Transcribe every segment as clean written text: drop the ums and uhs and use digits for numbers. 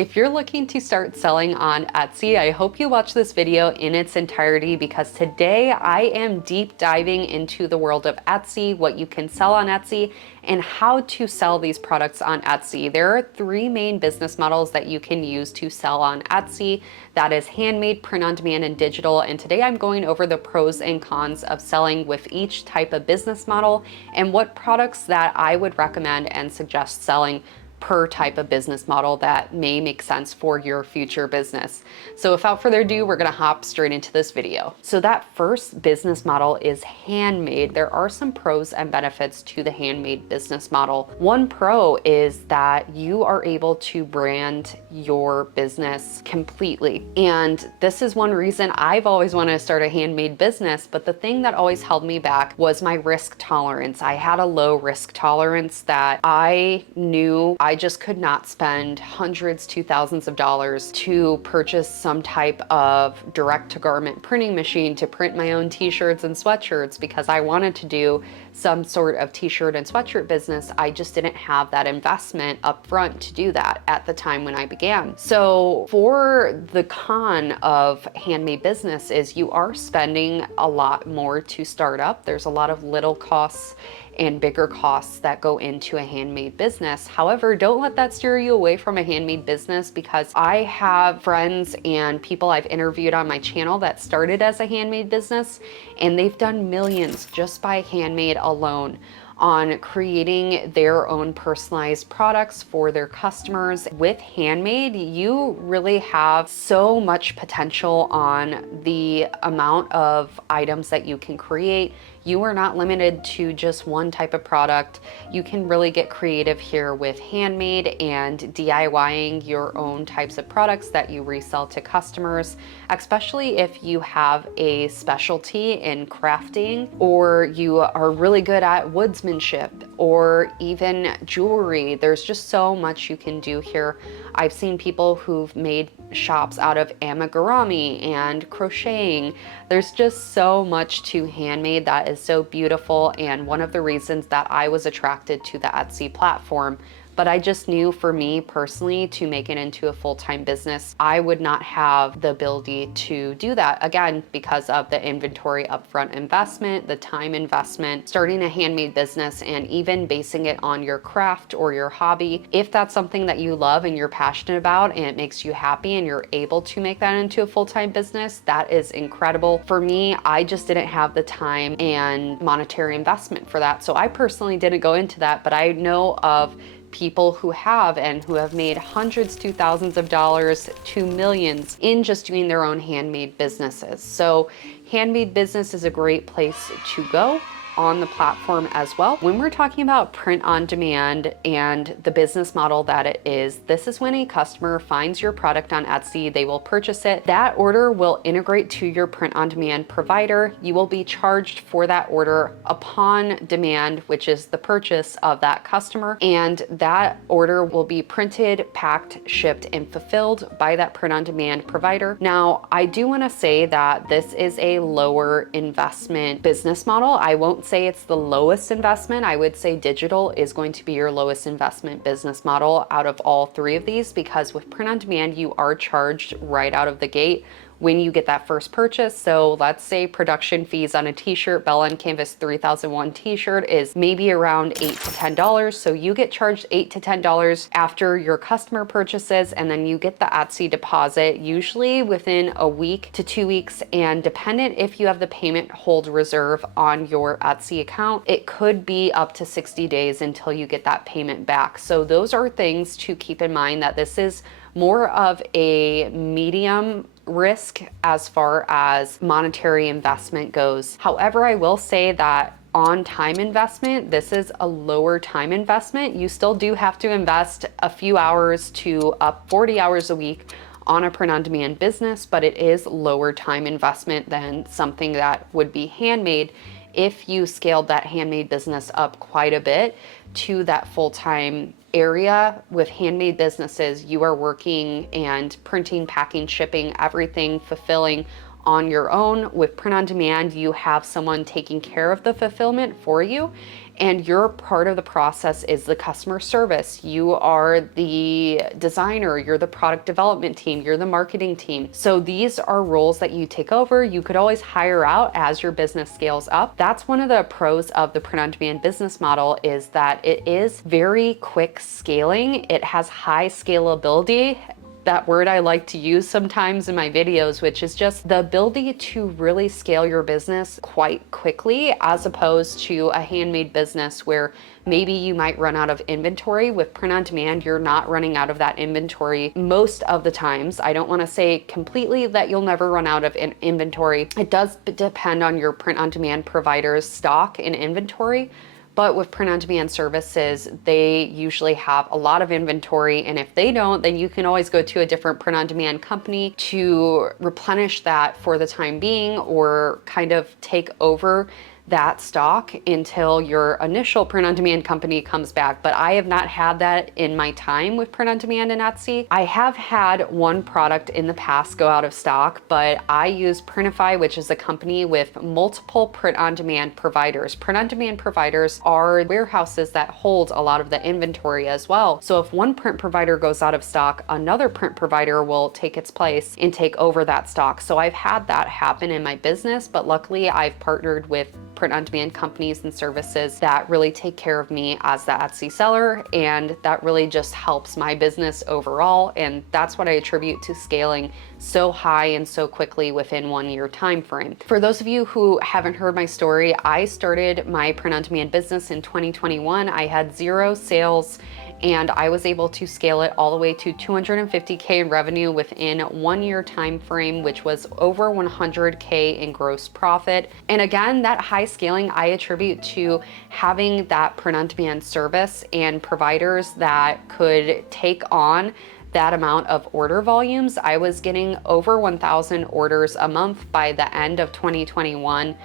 If you're looking to start selling on Etsy, I hope you watch this video in its entirety because today I am deep diving into the world of Etsy, what you can sell on Etsy, and how to sell these products on Etsy. There are three main business models that you can use to sell on Etsy. That is handmade, print on demand, and digital. And today I'm going over the pros and cons of selling with each type of business model and what products that I would recommend and suggest selling per type of business model that may make sense for your future business. So without further ado, we're gonna hop straight into this video. So that first business model is handmade. There are some pros and benefits to the handmade business model. One pro is that you are able to brand your business completely. And this is one reason I've always wanted to start a handmade business, but the thing that always held me back was my risk tolerance. I had a low risk tolerance that I knew I just could not spend hundreds to thousands of dollars to purchase some type of direct to garment printing machine to print my own t-shirts and sweatshirts because I wanted to do some sort of t-shirt and sweatshirt business. I just didn't have that investment up front to do that at the time when I began. So for the con of handmade business is you are spending a lot more to start up. There's a lot of little costs and bigger costs that go into a handmade business. However, don't let that steer you away from a handmade business because I have friends and people I've interviewed on my channel that started as a handmade business and they've done millions just by handmade alone on creating their own personalized products for their customers. With handmade, you really have so much potential on the amount of items that you can create. You are not limited to just one type of product. You can really get creative here with handmade and DIYing your own types of products that you resell to customers, especially if you have a specialty in crafting or you are really good at woodsmanship or even jewelry. There's just so much you can do here. I've seen people who've made shops out of amigurumi and crocheting. There's just so much to handmade that is so beautiful, and one of the reasons that I was attracted to the Etsy platform. But I just knew for me personally to make it into a full-time business, I would not have the ability to do that. Again, because of the inventory upfront investment, the time investment, starting a handmade business and even basing it on your craft or your hobby. If that's something that you love and you're passionate about and it makes you happy and you're able to make that into a full-time business, that is incredible. For me, I just didn't have the time and monetary investment for that. So I personally didn't go into that, but I know of people who have and who have made hundreds to thousands of dollars to millions in just doing their own handmade businesses. So handmade business is a great place to go on the platform as well. When we're talking about print on demand and the business model that it is, this is when a customer finds your product on Etsy, they will purchase it. That order will integrate to your print on demand provider. You will be charged for that order upon demand, which is the purchase of that customer. And that order will be printed, packed, shipped, and fulfilled by that print on demand provider. Now, I do want to say that this is a lower investment business model. I won't say it's the lowest investment. I would say digital is going to be your lowest investment business model out of all three of these, because with print on demand, you are charged right out of the gate when you get that first purchase. So let's say production fees on a t-shirt, Bell on Canvas 3001 t-shirt is maybe around $8 to $10. So you get charged $8 to $10 after your customer purchases, and then you get the Etsy deposit, usually within a week to 2 weeks. And dependent if you have the payment hold reserve on your Etsy account, it could be up to 60 days until you get that payment back. So those are things to keep in mind, that this is more of a medium risk as far as monetary investment goes. However, I will say that on time investment, this is a lower time investment. You still do have to invest a few hours to up 40 hours a week on a print on demand business, but it is lower time investment than something that would be handmade if you scaled that handmade business up quite a bit to that full-time area. With handmade businesses, you are working and printing, packing, shipping, everything, fulfilling on your own. With print on demand, you have someone taking care of the fulfillment for you, and your part of the process is the customer service. You are the designer, you're the product development team, you're the marketing team. So these are roles that you take over. You could always hire out as your business scales up. That's one of the pros of the print on demand business model, is that it is very quick scaling. It has high scalability, that word I like to use sometimes in my videos, which is just the ability to really scale your business quite quickly, as opposed to a handmade business where maybe you might run out of inventory. With print on demand, you're not running out of that inventory most of the times. I don't want to say completely that you'll never run out of inventory. It does depend on your print on demand provider's stock and inventory. But with print on demand services, they usually have a lot of inventory. And if they don't, then you can always go to a different print on demand company to replenish that for the time being, or kind of take over that stock until your initial print on demand company comes back. But I have not had that in my time with print on demand and Etsy. I have had one product in the past go out of stock, but I use Printify, which is a company with multiple print on demand providers. Print on demand providers are warehouses that hold a lot of the inventory as well. So if one print provider goes out of stock, another print provider will take its place and take over that stock. So I've had that happen in my business, but luckily I've partnered with print on demand companies and services that really take care of me as the Etsy seller, and that really just helps my business overall. And that's what I attribute to scaling so high and so quickly within 1 year time frame. For those of you who haven't heard my story, I started my print on demand business in 2021. I had 0 sales, and I was able to scale it all the way to 250K in revenue within 1 year time frame, which was over 100K in gross profit. And again, that high scaling I attribute to having that print on demand service and providers that could take on that amount of order volumes. I was getting over 1,000 orders a month by the end of 2021.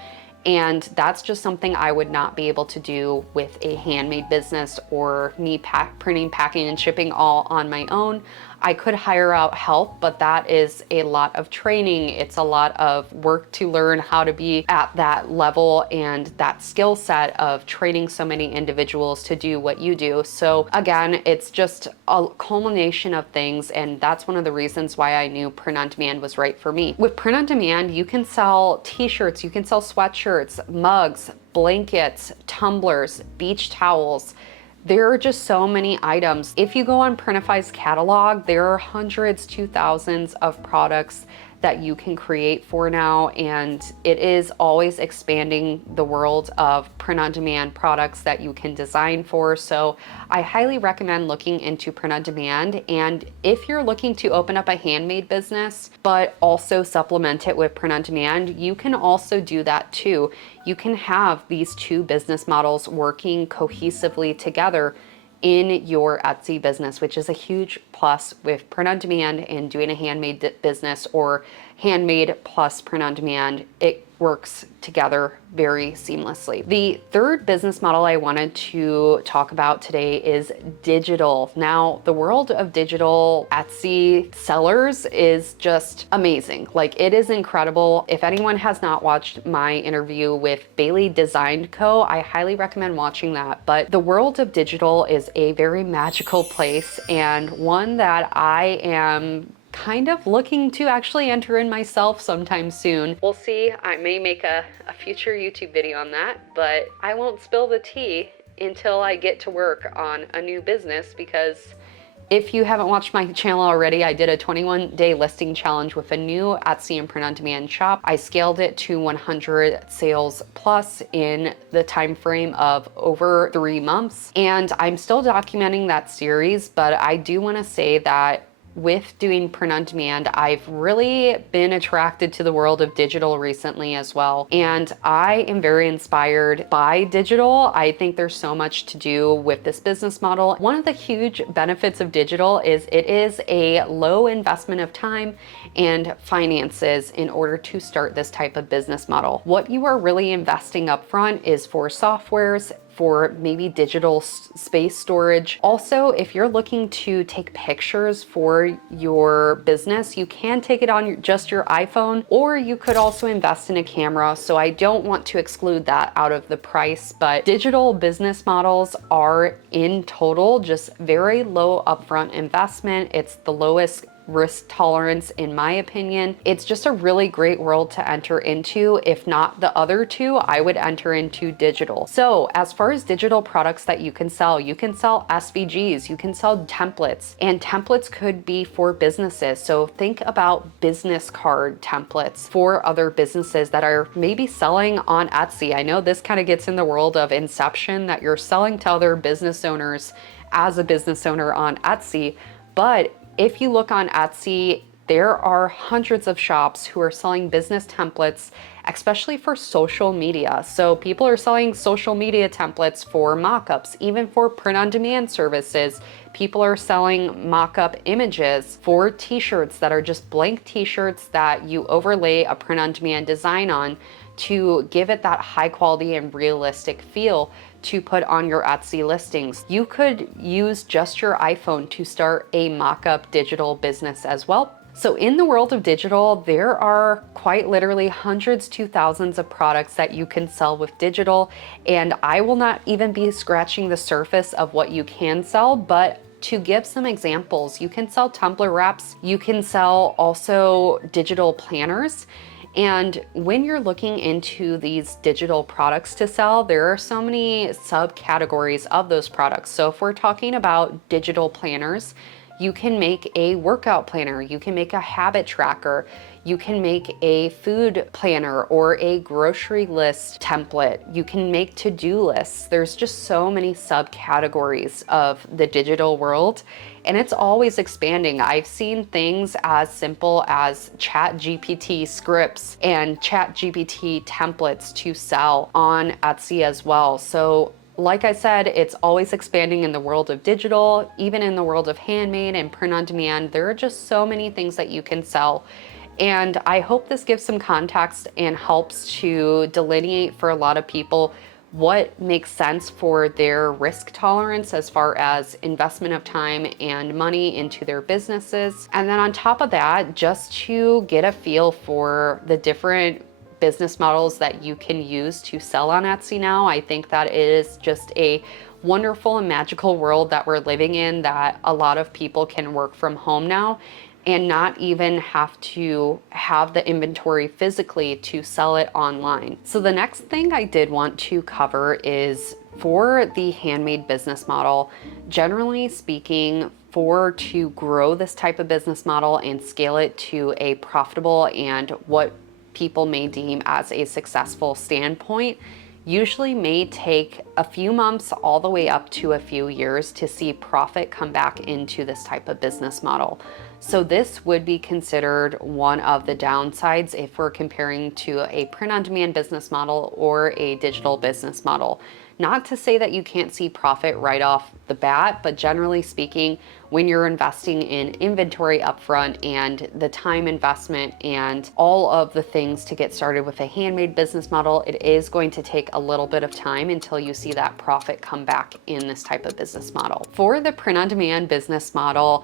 And that's just something I would not be able to do with a handmade business, or me printing, packing, and shipping all on my own. I could hire out help, but that is a lot of training. It's a lot of work to learn how to be at that level and that skill set of training so many individuals to do what you do. So again, it's just a culmination of things, and that's one of the reasons why I knew print on demand was right for me. With print on demand, you can sell t-shirts, you can sell sweatshirts, mugs, blankets, tumblers, beach towels. There are just so many items. If you go on Printify's catalog, there are hundreds to thousands of products that you can create for now, and it is always expanding the world of print on demand products that you can design for. So I highly recommend looking into print on demand. And if you're looking to open up a handmade business but also supplement it with print on demand, you can also do that too. You can have these two business models working cohesively together in your Etsy business, which is a huge plus with print on demand and doing a handmade business, or handmade plus print on demand. It works together very seamlessly. The third business model I wanted to talk about today is digital. Now, the world of digital Etsy sellers is just amazing. Like, it is incredible. If anyone has not watched my interview with Bailey Designed Co., I highly recommend watching that. But the world of digital is a very magical place, and one that I am kind of looking to actually enter in myself sometime soon. We'll see. I may make a future YouTube video on that, but I won't spill the tea until I get to work on a new business, because if you haven't watched my channel already, I did a 21-day listing challenge with a new Etsy and print on demand shop. I scaled it to 100 sales plus in the time frame of over 3 months. And I'm still documenting that series, but I do want to say that with doing print on demand, I've really been attracted to the world of digital recently as well. And I am very inspired by digital. I think there's so much to do with this business model. One of the huge benefits of digital is it is a low investment of time and finances in order to start this type of business model. What you are really investing up front is for softwares, for maybe digital space storage. Also, if you're looking to take pictures for your business, you can take it on just your iPhone, or you could also invest in a camera. So I don't want to exclude that out of the price, but digital business models are in total just very low upfront investment. It's the lowest risk tolerance, in my opinion. It's just a really great world to enter into. If not the other two, I would enter into digital. So as far as digital products that you can sell SVGs, you can sell templates, and templates could be for businesses. So think about business card templates for other businesses that are maybe selling on Etsy. I know this kind of gets in the world of inception, that you're selling to other business owners as a business owner on Etsy, but if you look on Etsy, there are hundreds of shops who are selling business templates, especially for social media. So people are selling social media templates for mockups, even for print-on-demand services. People are selling mock-up images for t-shirts that are just blank t-shirts that you overlay a print-on-demand design on to give it that high quality and realistic feel to put on your Etsy listings. You could use just your iPhone to start a mock-up digital business as well. So in the world of digital, there are quite literally hundreds to thousands of products that you can sell with digital, and I will not even be scratching the surface of what you can sell, but to give some examples, you can sell tumbler wraps, you can sell also digital planners. And when you're looking into these digital products to sell, there are so many subcategories of those products. So if we're talking about digital planners, you can make a workout planner, you can make a habit tracker, you can make a food planner or a grocery list template, you can make to-do lists. There's just so many subcategories of the digital world, and it's always expanding. I've seen things as simple as ChatGPT scripts and ChatGPT templates to sell on Etsy as well. So like I said, it's always expanding in the world of digital, even in the world of handmade and print on demand. There are just so many things that you can sell. And I hope this gives some context and helps to delineate for a lot of people what makes sense for their risk tolerance as far as investment of time and money into their businesses. And then on top of that, just to get a feel for the different business models that you can use to sell on Etsy now. I think that it is just a wonderful and magical world that we're living in, that a lot of people can work from home now and not even have to have the inventory physically to sell it online. So the next thing I did want to cover is for the handmade business model. Generally speaking, to grow this type of business model and scale it to a profitable and what people may deem as a successful standpoint, usually may take a few months all the way up to a few years to see profit come back into this type of business model. So this would be considered one of the downsides if we're comparing to a print-on-demand business model or a digital business model. Not to say that you can't see profit right off the bat, but generally speaking, when you're investing in inventory upfront and the time investment and all of the things to get started with a handmade business model, it is going to take a little bit of time until you see that profit come back in this type of business model. For the print-on-demand business model,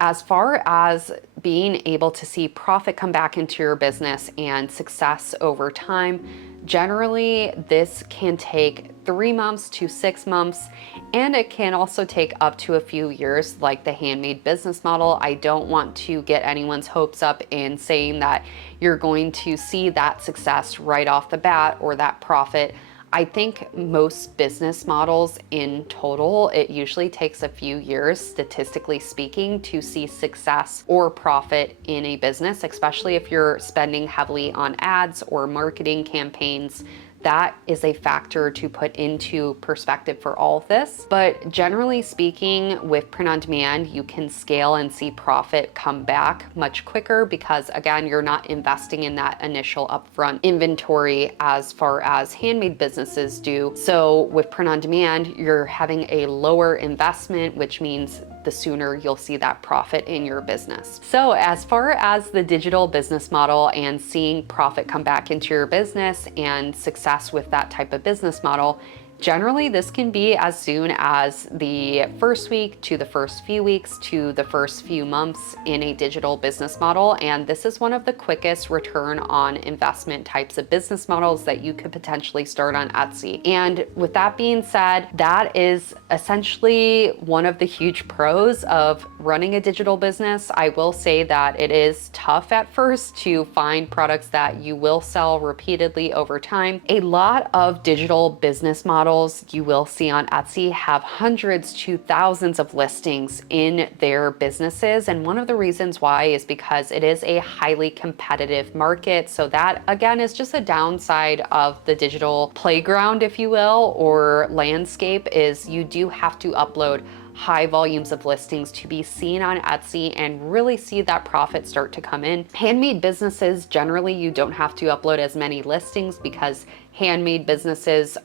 as far as being able to see profit come back into your business and success over time, generally this can take 3 months to 6 months, and it can also take up to a few years like the handmade business model. I don't want to get anyone's hopes up in saying that you're going to see that success right off the bat or that profit. I think most business models in total, it usually takes a few years, statistically speaking, to see success or profit in a business, especially if you're spending heavily on ads or marketing campaigns. That is a factor to put into perspective for all of this. But generally speaking, with print on demand, you can scale and see profit come back much quicker because, again, you're not investing in that initial upfront inventory as far as handmade businesses do. So with print on demand, you're having a lower investment, which means the sooner you'll see that profit in your business. So as far as the digital business model and seeing profit come back into your business and success with that type of business model, Generally, this can be as soon as the first week to the first few weeks to the first few months in a digital business model. And this is one of the quickest return on investment types of business models that you could potentially start on Etsy. And with that being said, that is essentially one of the huge pros of running a digital business. I will say that it is tough at first to find products that you will sell repeatedly over time. A lot of digital business models you will see on Etsy have hundreds to thousands of listings in their businesses. And one of the reasons why is because it is a highly competitive market. So that again is just a downside of the digital playground, if you will, or landscape, is you do have to upload high volumes of listings to be seen on Etsy and really see that profit start to come in. Handmade businesses, generally you don't have to upload as many listings because handmade businesses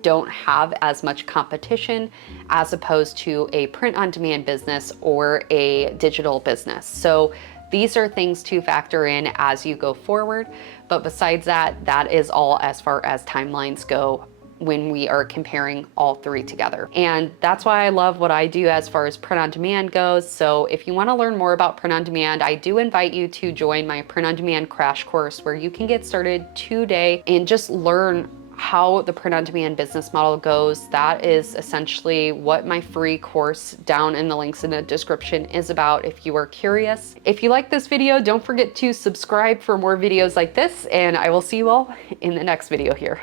don't have as much competition as opposed to a print-on-demand business or a digital business. So these are things to factor in as you go forward. But besides that, that is all as far as timelines go when we are comparing all three together. And that's why I love what I do as far as print on demand goes. So if you want to learn more about print on demand, I do invite you to join my print on demand crash course where you can get started today and just learn how the print on demand business model goes. That is essentially what my free course down in the links in the description is about if you are curious. If you like this video, don't forget to subscribe for more videos like this, and I will see you all in the next video here.